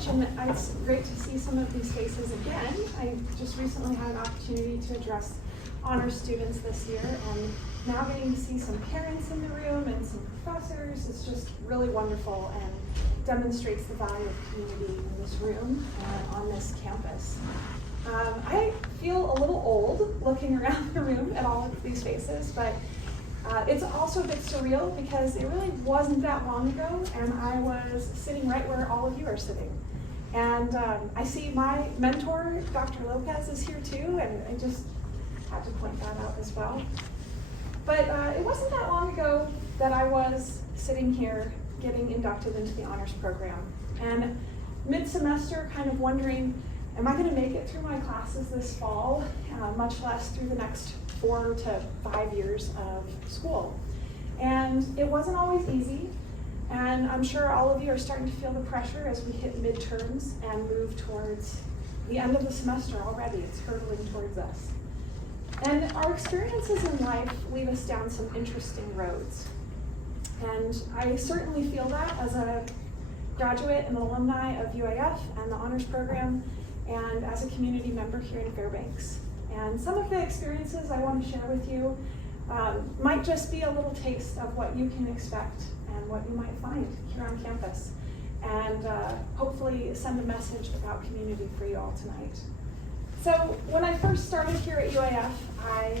much, and it's great to see some of these faces again. I just recently had an opportunity to address honors students this year, and now getting to see some parents in the room and some professors is just really wonderful and demonstrates the value of community in this room and on this campus. I feel a little old looking around the room at all of these faces, but it's also a bit surreal because it really wasn't that long ago, and I was sitting right where all of you are sitting. And I see my mentor, Dr. Lopez, is here too, and I just had to point that out as well. But it wasn't that long ago that I was sitting here getting inducted into the honors program. And mid-semester, kind of wondering, am I going to make it through my classes this fall, much less through the next 4 to 5 years of school? And it wasn't always easy, and I'm sure all of you are starting to feel the pressure as we hit midterms and move towards the end of the semester already. It's hurtling towards us. And our experiences in life lead us down some interesting roads. And I certainly feel that as a graduate and alumni of UAF and the honors program, and as a community member here in Fairbanks. And some of the experiences I want to share with you might just be a little taste of what you can expect and what you might find here on campus, and hopefully send a message about community for you all tonight. So when I first started here at UAF, I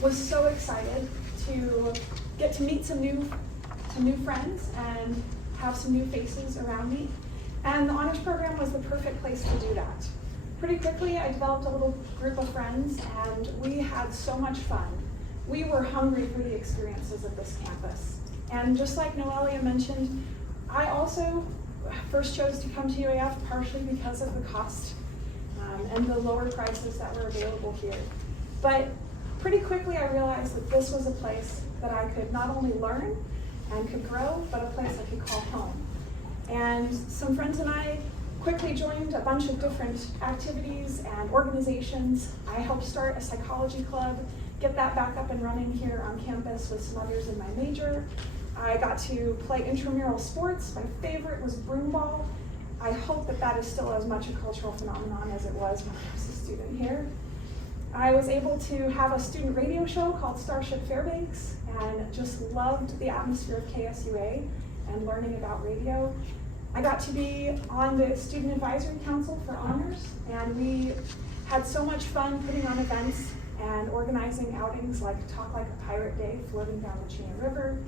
was so excited to get to meet some new friends and have some new faces around me. And the honors program was the perfect place to do that. Pretty quickly, I developed a little group of friends, and we had so much fun. We were hungry for the experiences of this campus. And just like Noelia mentioned, I also first chose to come to UAF partially because of the cost and the lower prices that were available here. But pretty quickly, I realized that this was a place that I could not only learn and could grow, but a place I could call home. And some friends and I quickly joined a bunch of different activities and organizations. I helped start a psychology club, get that back up and running here on campus with some others in my major. I got to play intramural sports. My favorite was broomball. I hope that that is still as much a cultural phenomenon as it was when I was a student here. I was able to have a student radio show called Starship Fairbanks, and just loved the atmosphere of KSUA and learning about radio. I got to be on the Student Advisory Council for Honors, and we had so much fun putting on events and organizing outings like Talk Like a Pirate Day floating down the Chena River,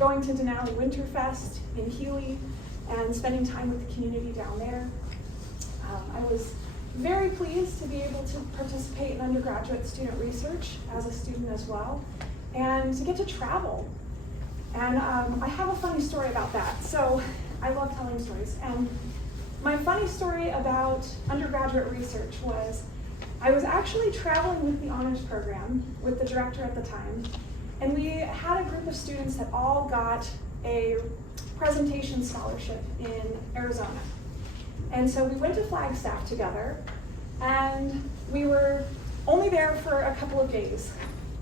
going to Denali Winterfest in Healy, and spending time with the community down there. I was very pleased to be able to participate in undergraduate student research as a student as well, and to get to travel. And I have a funny story about that. So I love telling stories. And my funny story about undergraduate research was I was actually traveling with the honors program with the director at the time, and we had a group of students that all got a presentation scholarship in Arizona. And so we went to Flagstaff together, and we were only there for a couple of days.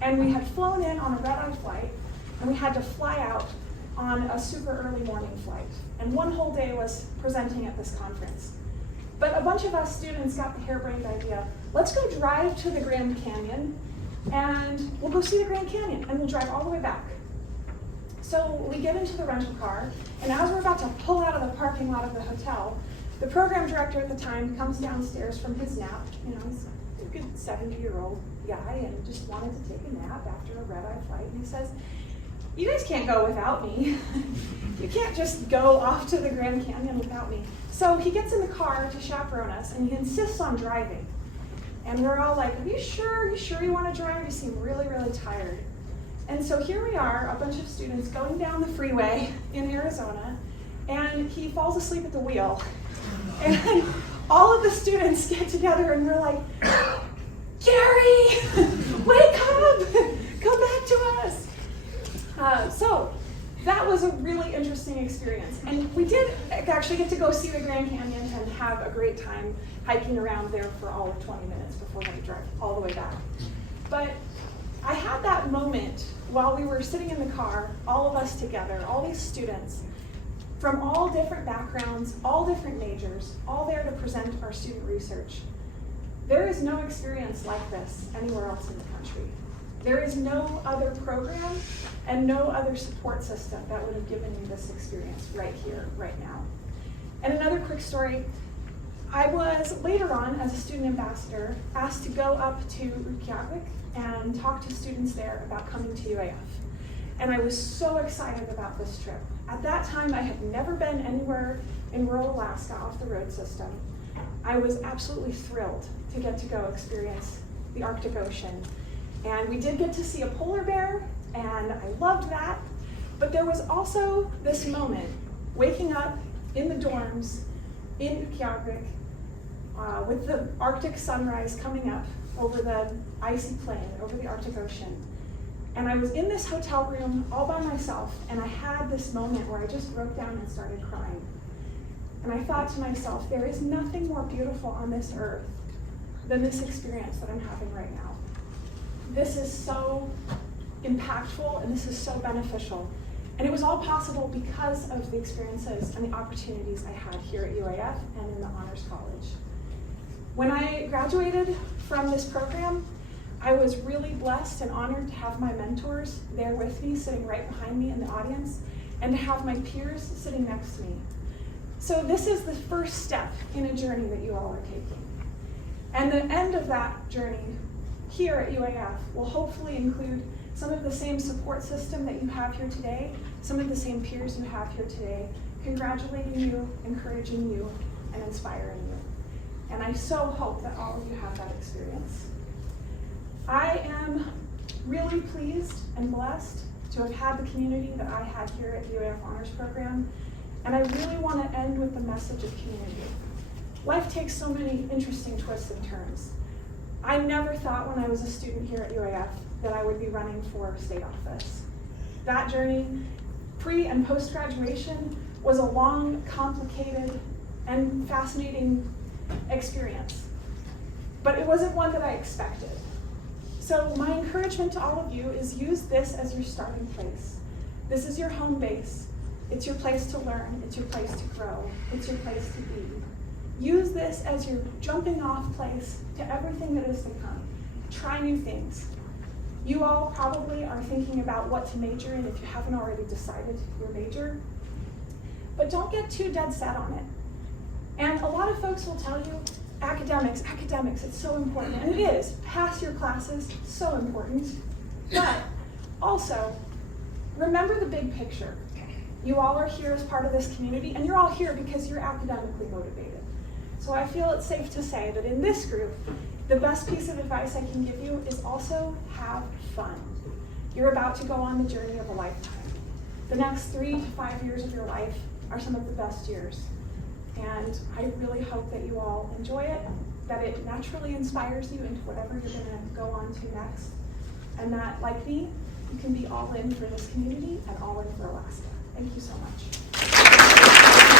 And we had flown in on a red-eye flight, and we had to fly out on a super early morning flight. And one whole day was presenting at this conference. But a bunch of us students got the harebrained idea, let's go drive to the Grand Canyon, and we'll go see the Grand Canyon, and we'll drive all the way back. So we get into the rental car, and as we're about to pull out of the parking lot of the hotel, the program director at the time comes downstairs from his nap. You know, he's a good 70-year-old guy and just wanted to take a nap after a red-eye flight. And he says, you guys can't go without me. You can't just go off to the Grand Canyon without me. So he gets in the car to chaperone us, and he insists on driving. And we're all like, are you sure? You want to drive? You seem really, really tired. And so here we are, a bunch of students going down the freeway in Arizona, and he falls asleep at the wheel. And all of the students get together and we're like, Gary, wake up, come back to us. So that was a really interesting experience. And we did actually get to go see the Grand Canyon and have a great time hiking around there for all of 20 minutes before we drive all the way back. But I had that moment while we were sitting in the car, all of us together, all these students, from all different backgrounds, all different majors, all there to present our student research. There is no experience like this anywhere else in the country. There is no other program and no other support system that would have given you this experience right here, right now. And another quick story, I was later on, as a student ambassador, asked to go up to Reykjavik and talk to students there about coming to UAF. And I was so excited about this trip. At that time, I had never been anywhere in rural Alaska off the road system. I was absolutely thrilled to get to go experience the Arctic Ocean. And we did get to see a polar bear, and I loved that. But there was also this moment, waking up in the dorms in Reykjavik with the Arctic sunrise coming up over the icy plain, over the Arctic Ocean. And I was in this hotel room all by myself, and I had this moment where I just broke down and started crying. And I thought to myself, there is nothing more beautiful on this earth than this experience that I'm having right now. This is so impactful, and this is so beneficial. And it was all possible because of the experiences and the opportunities I had here at UAF and in the Honors College. When I graduated from this program, I was really blessed and honored to have my mentors there with me, sitting right behind me in the audience, and to have my peers sitting next to me. So this is the first step in a journey that you all are taking. And the end of that journey here at UAF will hopefully include some of the same support system that you have here today, some of the same peers you have here today, congratulating you, encouraging you, and inspiring you. And I so hope that all of you have that experience. I am really pleased and blessed to have had the community that I had here at the UAF Honors Program, and I really want to end with the message of community. Life takes so many interesting twists and turns. I never thought when I was a student here at UAF that I would be running for state office. That journey, pre and post-graduation, was a long, complicated, and fascinating experience. But it wasn't one that I expected. So my encouragement to all of you is use this as your starting place. This is your home base. It's your place to learn. It's your place to grow. It's your place to be. Use this as your jumping off place to everything that is to come. Try new things. You all probably are thinking about what to major in if you haven't already decided your major. But don't get too dead set on it. And a lot of folks will tell you, academics, it's so important. And it is. Pass your classes, so important. But also, remember the big picture. You all are here as part of this community, and you're all here because you're academically motivated. So I feel it's safe to say that in this group, the best piece of advice I can give you is also have fun. You're about to go on the journey of a lifetime. The next 3 to 5 years of your life are some of the best years. And I really hope that you all enjoy it, that it naturally inspires you into whatever you're going to go on to next, and that, like me, you can be all in for this community and all in for Alaska. Thank you so much.